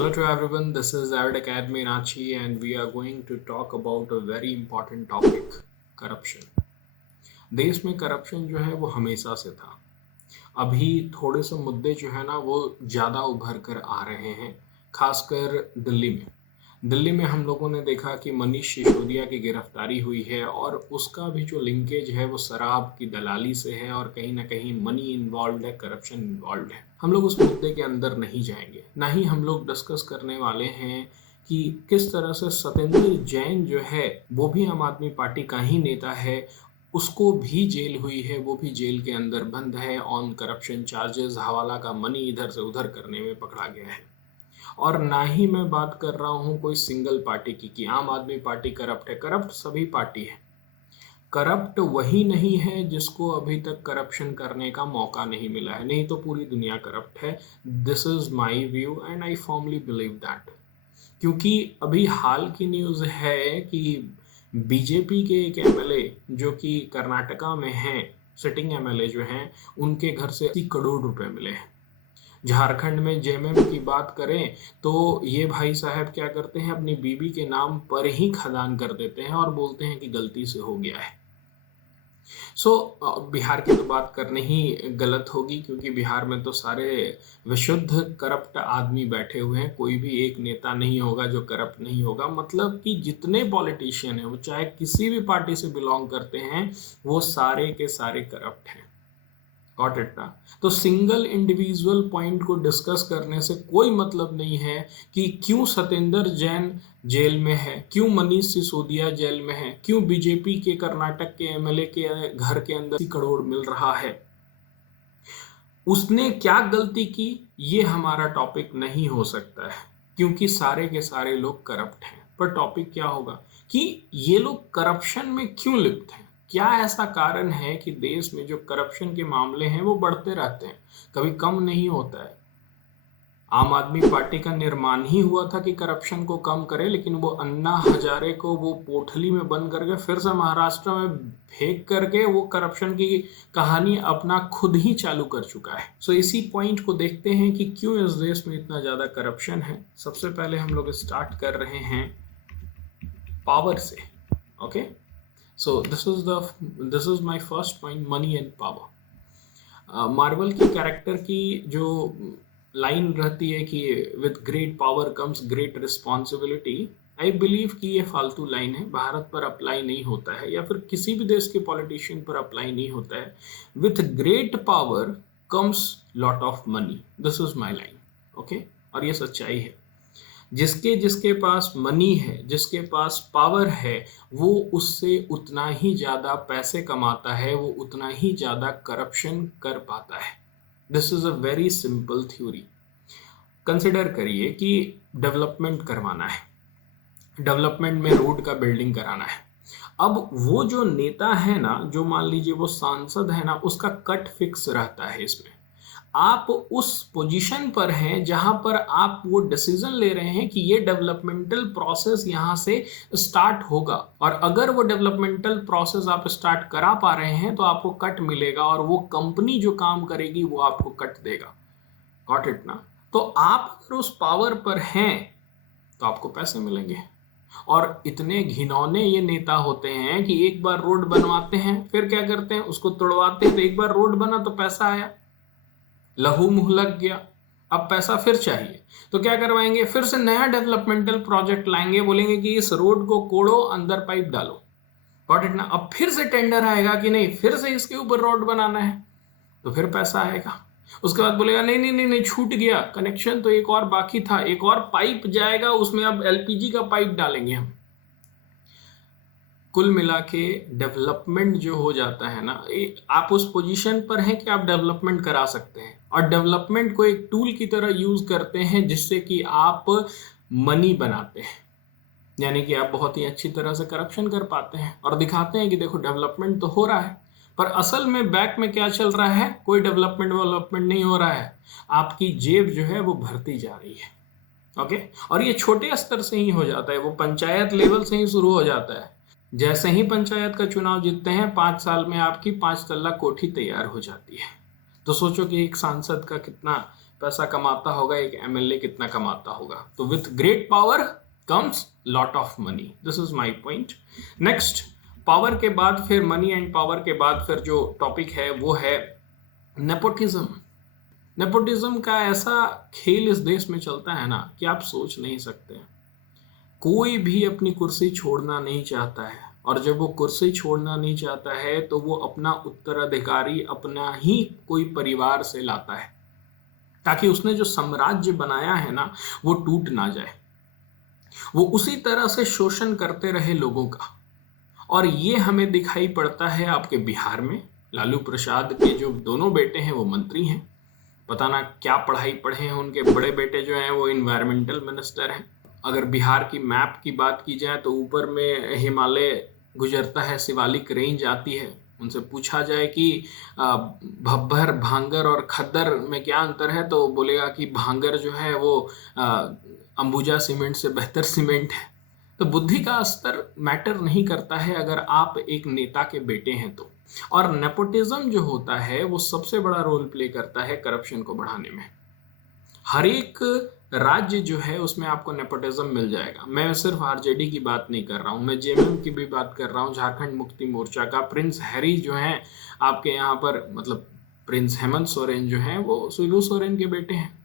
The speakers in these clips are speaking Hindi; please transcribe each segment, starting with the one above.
Hello to everyone, this is Avid Academy Ranchi and we are going to talk about a very important topic, corruption. देश में करप्शन जो है वो हमेशा से था। अभी थोड़े से मुद्दे जो है ना वो ज़्यादा उभर कर आ रहे हैं, खासकर दिल्ली में। दिल्ली में हम लोगों ने देखा कि मनीष सिसोदिया की गिरफ्तारी हुई है और उसका भी जो लिंकेज है वो शराब की दलाली से है और कहीं ना कहीं मनी इन्वॉल्व है, करप्शन इन्वॉल्व है। हम लोग उस मुद्दे के अंदर नहीं जाएंगे, ना ही हम लोग डिस्कस करने वाले हैं कि किस तरह से सत्येंद्र जैन जो है वो भी आम आदमी पार्टी का ही नेता है, उसको भी जेल हुई है, वो भी जेल के अंदर बंद है ऑन करप्शन चार्जेस, हवाला का मनी इधर से उधर करने में पकड़ा गया है। और ना ही मैं बात कर रहा हूं कोई सिंगल पार्टी की कि आम आदमी पार्टी करप्ट है। करप्ट सभी पार्टी है, करप्ट वही नहीं है जिसको अभी तक करप्शन करने का मौका नहीं मिला है, नहीं तो पूरी दुनिया करप्ट है। This is my view and I formally believe that. क्योंकि अभी हाल की न्यूज़ है कि बीजेपी के एक एमएलए जो कि कर्नाटका में हैं, सिटिंग एमएलए जो हैं, उनके घर से 80 करोड़ रुपए मिले हैं। झारखंड में जेएमएम की बात करें तो ये भाई साहब क्या करते हैं, अपनी बीबी के नाम पर ही खदान कर देते हैं और बोलते हैं कि गलती से हो गया है। सो बिहार की तो बात करनी ही गलत होगी, क्योंकि बिहार में तो सारे विशुद्ध करप्ट आदमी बैठे हुए हैं, कोई भी एक नेता नहीं होगा जो करप्ट नहीं होगा। मतलब कि जितने पॉलिटिशियन हैं वो चाहे किसी भी पार्टी से बिलोंग करते हैं, वो सारे के सारे करप्ट हैं। गॉट इट ना? तो सिंगल इंडिविजुअल पॉइंट को डिस्कस करने से कोई मतलब नहीं है कि क्यों सत्येंद्र जैन जेल में है, क्यों मनीष सिसोदिया जेल में है, क्यों बीजेपी के कर्नाटक के एमएलए के घर के अंदर 80 करोड़ मिल रहा है। उसने क्या गलती की, ये हमारा टॉपिक नहीं हो सकता है, क्योंकि सारे के सारे लोग करप्ट हैं। पर टॉपिक क्या होगा कि ये लोग करप्शन में क्यों लिप्त हैं, क्या ऐसा कारण है कि देश में जो करप्शन के मामले हैं वो बढ़ते रहते हैं, कभी कम नहीं होता है। आम आदमी पार्टी का निर्माण ही हुआ था कि करप्शन को कम करे, लेकिन वो अन्ना हजारे को वो पोटली में बंद करके फिर से महाराष्ट्र में फेंक करके वो करप्शन की कहानी अपना खुद ही चालू कर चुका है। सो इसी पॉइंट को देखते हैं कि क्यों इस देश में इतना ज़्यादा करप्शन है। सबसे पहले हम लोग स्टार्ट कर रहे हैं पावर से। Okay, so this is my first point, money and power. Marvel की कैरेक्टर की जो लाइन रहती है कि with great power comes great responsibility, I believe कि ये फालतू लाइन है, भारत पर अप्लाई नहीं होता है या फिर किसी भी देश के पॉलिटिशियन पर अप्लाई नहीं होता है। With great power comes lot of money, this is my line. Okay, और ये सच्चाई है। जिसके जिसके पास मनी है, जिसके पास पावर है, वो उससे उतना ही ज़्यादा पैसे कमाता है, वो उतना ही ज़्यादा करप्शन कर पाता है। This is a very simple theory. Consider करिए कि डेवलपमेंट करवाना है, डेवलपमेंट में रोड का बिल्डिंग कराना है। अब वो जो नेता है ना, जो मान लीजिए वो सांसद है ना, उसका कट फिक्स रहता है इसमें। आप उस पोजीशन पर हैं जहां पर आप वो डिसीजन ले रहे हैं कि ये डेवलपमेंटल प्रोसेस यहां से स्टार्ट होगा, और अगर वो डेवलपमेंटल प्रोसेस आप स्टार्ट करा पा रहे हैं तो आपको कट मिलेगा, और वो कंपनी जो काम करेगी वो आपको कट देगा। गॉट इट ना? तो आप अगर उस पावर पर हैं तो आपको पैसे मिलेंगे। और इतने घिनौने ये नेता होते हैं कि एक बार रोड बनवाते हैं, फिर क्या करते हैं, उसको तोड़वाते हैं। तो एक बार रोड बना तो पैसा आया, लहू मुंह लग गया, अब पैसा फिर चाहिए, तो क्या करवाएंगे, फिर से नया डेवलपमेंटल प्रोजेक्ट लाएंगे, बोलेंगे कि इस रोड को कोड़ो, अंदर पाइप डालो। गॉट इट ना? अब फिर से टेंडर आएगा कि नहीं, फिर से इसके ऊपर रोड बनाना है, तो फिर पैसा आएगा। उसके बाद बोलेगा नहीं नहीं नहीं नहीं, छूट गया कनेक्शन, तो एक और बाकी था, एक और पाइप जाएगा, उसमें अब एलपीजी का पाइप डालेंगे हम। कुल मिला के डेवलपमेंट जो हो जाता है ना, आप उस पोजीशन पर हैं कि आप डेवलपमेंट करा सकते हैं, और डेवलपमेंट को एक टूल की तरह यूज करते हैं जिससे कि आप मनी बनाते हैं। यानी कि आप बहुत ही अच्छी तरह से करप्शन कर पाते हैं और दिखाते हैं कि देखो डेवलपमेंट तो हो रहा है, पर असल में बैक में क्या चल रहा है, कोई डेवलपमेंट नहीं हो रहा है, आपकी जेब जो है वो भरती जा रही है। ओके, और ये छोटे स्तर से ही हो जाता है, वो पंचायत लेवल से ही शुरू हो जाता है। जैसे ही पंचायत का चुनाव जीतते हैं, 5 साल में आपकी 5 तल्ला कोठी तैयार हो जाती है। तो सोचो कि एक सांसद का कितना पैसा कमाता होगा, एक एमएलए कितना कमाता होगा। तो with great power comes lot of money, this is my point. Next, power के बाद फिर मनी एंड पावर के बाद फिर जो टॉपिक है वो है नेपोटिज्म। नेपोटिज्म का ऐसा खेल इस देश में चलता है ना कि आप सोच नहीं सकते। कोई भी अपनी कुर्सी छोड़ना नहीं चाहता है, और जब वो कुर्सी छोड़ना नहीं चाहता है तो वो अपना उत्तराधिकारी अपना ही कोई परिवार से लाता है, ताकि उसने जो साम्राज्य बनाया है ना वो टूट ना जाए। वो उसी तरह से शोषण करते रहे लोगों का। और ये हमें दिखाई पड़ता है आपके बिहार में। लालू प्रसाद के जो दोनों बेटे हैं वो मंत्री हैं, पता ना क्या पढ़ाई पढ़े हैं। उनके बड़े बेटे जो हैं वो इन्वायरमेंटल मिनिस्टर हैं। अगर बिहार की मैप की बात की जाए तो ऊपर में हिमालय गुजरता है, शिवालिक रेंज आती है। उनसे पूछा जाए कि भब्बर, भांगर और खद्दर में क्या अंतर है, तो बोलेगा कि भांगर जो है वो अंबुजा सीमेंट से बेहतर सीमेंट है। तो बुद्धि का स्तर मैटर नहीं करता है अगर आप एक नेता के बेटे हैं तो। और नेपोटिज्म जो होता है वो सबसे बड़ा रोल प्ले करता है करप्शन को बढ़ाने में। हर एक राज्य जो है उसमें आपको नेपोटिज्म मिल जाएगा। मैं सिर्फ आरजेडी की बात नहीं कर रहा हूँ, मैं जेएमएम की भी बात कर रहा हूँ। झारखंड मुक्ति मोर्चा का प्रिंस हैरी जो है आपके यहाँ पर, मतलब प्रिंस हेमंत सोरेन जो है वो शिबू सोरेन के बेटे हैं।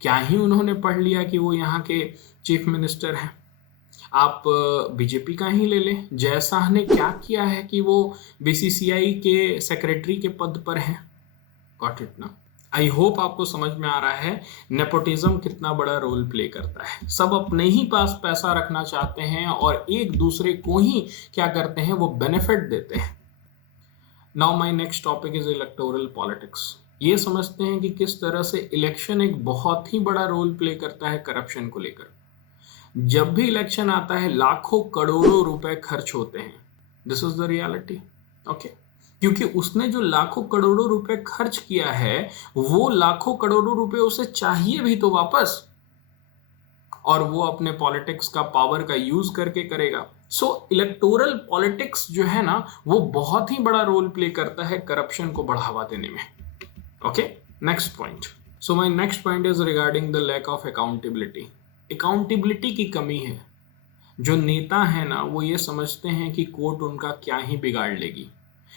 क्या ही उन्होंने पढ़ लिया कि वो यहाँ के चीफ मिनिस्टर हैं। आप बीजेपी का ही ले लें, जय शाह ने क्या किया है कि वो बीसीसीआई के सेक्रेटरी के पद पर हैं। गॉट इट ना? आई होप आपको समझ में आ रहा है नेपोटिज्म कितना बड़ा रोल प्ले करता है। सब अपने ही पास पैसा रखना चाहते हैं और एक दूसरे को ही क्या करते हैं, वो बेनिफिट देते हैं। Now my next topic is electoral politics. ये समझते हैं कि किस तरह से इलेक्शन एक बहुत ही बड़ा रोल प्ले करता है करप्शन को लेकर। जब भी इलेक्शन आता है लाखों करोड़ों रुपए खर्च होते हैं। This is the reality. Okay, क्योंकि उसने जो लाखों करोड़ों रुपए खर्च किया है वो लाखों करोड़ों रुपए उसे चाहिए भी तो वापस, और वो अपने पॉलिटिक्स का पावर का यूज करके करेगा। सो इलेक्टोरल पॉलिटिक्स जो है ना वो बहुत ही बड़ा रोल प्ले करता है करप्शन को बढ़ावा देने में। Okay, next point. So my next point is regarding the lack of accountability. Accountability की कमी है। जो नेता है ना वो ये समझते हैं कि कोर्ट उनका क्या ही बिगाड़ लेगी।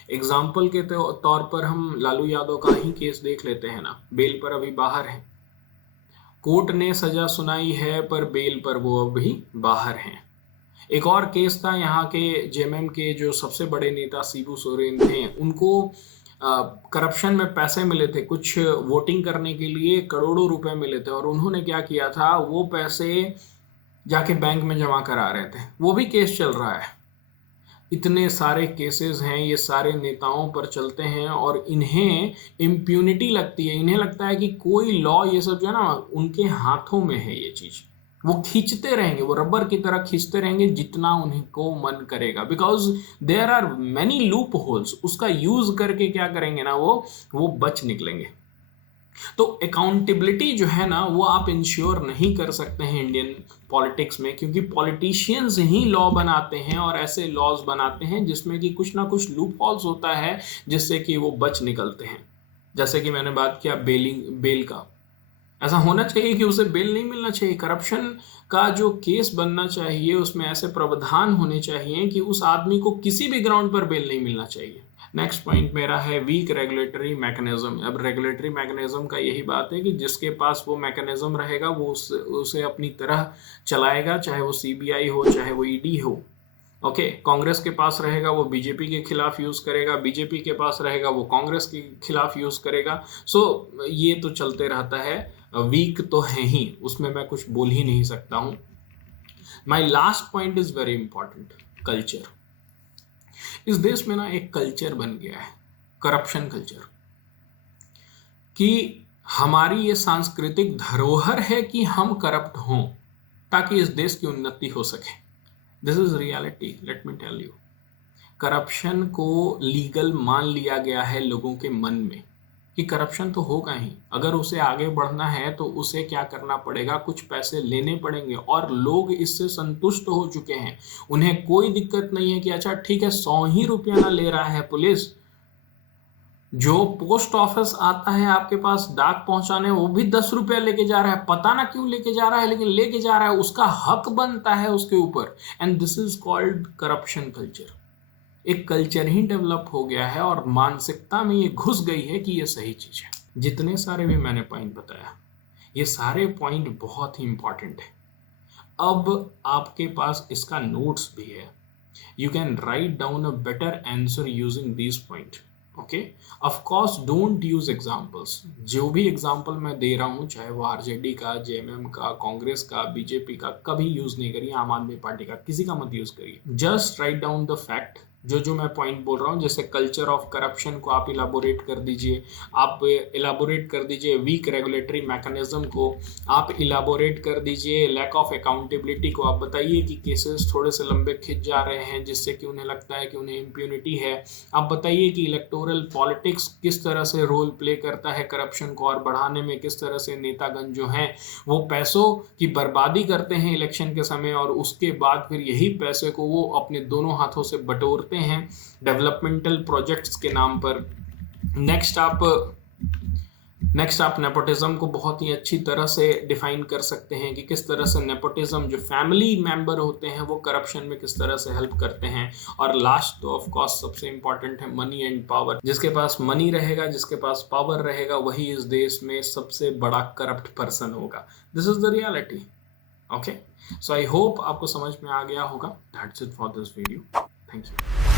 एग्जाम्पल के तौर पर हम लालू यादव का ही केस देख लेते हैं ना, बेल पर अभी बाहर है। कोर्ट ने सजा सुनाई है पर बेल पर वो अभी बाहर हैं। एक और केस था यहाँ के जेएमएम के जो सबसे बड़े नेता शिबू सोरेन थे, उनको करप्शन में पैसे मिले थे, कुछ वोटिंग करने के लिए करोड़ों रुपए मिले थे, और उन्होंने क्या किया था, वो पैसे जाके बैंक में जमा करा रहे थे। वो भी केस चल रहा है। इतने सारे केसेस हैं, ये सारे नेताओं पर चलते हैं और इन्हें इम्प्यूनिटी लगती है। इन्हें लगता है कि कोई लॉ, ये सब जो है ना उनके हाथों में है ये चीज। वो खींचते रहेंगे, वो रबर की तरह खींचते रहेंगे जितना उन्हें को मन करेगा, because there are many loopholes. उसका यूज करके क्या करेंगे ना वो बच निकलेंगे। तो अकाउंटेबिलिटी जो है ना वो आप इंश्योर नहीं कर सकते हैं इंडियन पॉलिटिक्स में, क्योंकि पॉलिटिशियंस ही लॉ बनाते हैं और ऐसे लॉज बनाते हैं जिसमें कि कुछ ना कुछ लूप होल्स होता है जिससे कि वो बच निकलते हैं। जैसे कि मैंने बात किया बेल का, ऐसा होना चाहिए कि उसे बेल नहीं मिलना चाहिए। करप्शन का जो केस बनना चाहिए उसमें ऐसे प्रावधान होने चाहिए कि उस आदमी को किसी भी ग्राउंड पर बेल नहीं मिलना चाहिए। नेक्स्ट पॉइंट मेरा है वीक रेगुलेटरी मैकेनिज्म। अब रेगुलेटरी मैकेनिज्म का यही बात है कि जिसके पास वो मैकेनिज्म रहेगा वो उसे अपनी तरह चलाएगा, चाहे वो सीबीआई हो चाहे वो ईडी हो। ओके, कांग्रेस के पास रहेगा वो बीजेपी के खिलाफ यूज करेगा, बीजेपी के पास रहेगा वो कांग्रेस के खिलाफ यूज करेगा। सो ये तो चलते रहता है। वीक तो है ही, उसमें मैं कुछ बोल ही नहीं सकता हूं। My last point is very important, culture. इस देश में ना एक कल्चर बन गया है, करप्शन कल्चर, कि हमारी ये सांस्कृतिक धरोहर है कि हम करप्ट हों ताकि इस देश की उन्नति हो सके। This is reality, let me tell you. Corruption को लीगल मान लिया गया है लोगों के मन में कि करप्शन तो होगा ही, अगर उसे आगे बढ़ना है तो उसे क्या करना पड़ेगा, कुछ पैसे लेने पड़ेंगे। और लोग इससे संतुष्ट हो चुके हैं, उन्हें कोई दिक्कत नहीं है कि अच्छा ठीक है 100 ही रुपया ना ले रहा है पुलिस, जो पोस्ट ऑफिस आता है आपके पास डाक पहुंचाने, वो भी 10 रुपया लेके जा रहा है, पता ना क्यों लेके जा रहा है, लेकिन लेके जा रहा है, उसका हक बनता है उसके ऊपर। And this is called corruption culture. एक कल्चर ही डेवलप हो गया है और मानसिकता में ये घुस गई है कि ये सही चीज है। जितने सारे भी मैंने पॉइंट बताया, ये सारे पॉइंट बहुत ही इंपॉर्टेंट है। अब आपके पास इसका नोट्स भी है। You can write down a better answer using these point. Okay, of course don't use examples। जो भी एग्जाम्पल मैं दे रहा हूँ, चाहे वो आरजेडी का, जेएमएम का, कांग्रेस का, बीजेपी का, कभी यूज नहीं करिए, आम आदमी पार्टी का, किसी का मत यूज करिए। Just write down the fact, जो जो मैं पॉइंट बोल रहा हूँ। जैसे कल्चर ऑफ करप्शन को आप इलाबोरेट कर दीजिए, आप इलाबोरेट कर दीजिए वीक रेगुलेटरी मैकेनिज्म को, आप इलाबोरेट कर दीजिए लैक ऑफ अकाउंटेबिलिटी को। आप बताइए कि केसेस थोड़े से लंबे खिंच जा रहे हैं जिससे कि उन्हें लगता है कि उन्हें इम्प्यूनिटी है। आप बताइए कि इलेक्टोरल पॉलिटिक्स किस तरह से रोल प्ले करता है करप्शन को और बढ़ाने में, किस तरह से नेतागण जो हैं वो पैसों की बर्बादी करते हैं इलेक्शन के समय, और उसके बाद फिर यही पैसे को वो अपने दोनों हाथों से बटोरते हैं डेवलपमेंटल प्रोजेक्ट्स के नाम पर। नेक्स्ट आप नेपोटिज्म को बहुत ही अच्छी तरह से डिफाइन कर सकते हैं कि किस तरह से नेपोटिज्म, जो फैमिली मेंबर होते हैं, वो करप्शन में किस तरह से हेल्प करते हैं। और लास्ट तो ऑफ कोर्स सबसे इंपॉर्टेंट है मनी एंड पावर। जिसके पास मनी रहेगा, जिसके पास पावर रहेगा, वही इस देश में सबसे बड़ा करप्ट पर्सन होगा। This is the reality. Okay, so I hope आपको समझ में आ गया होगा। That's it for this video. Thank you.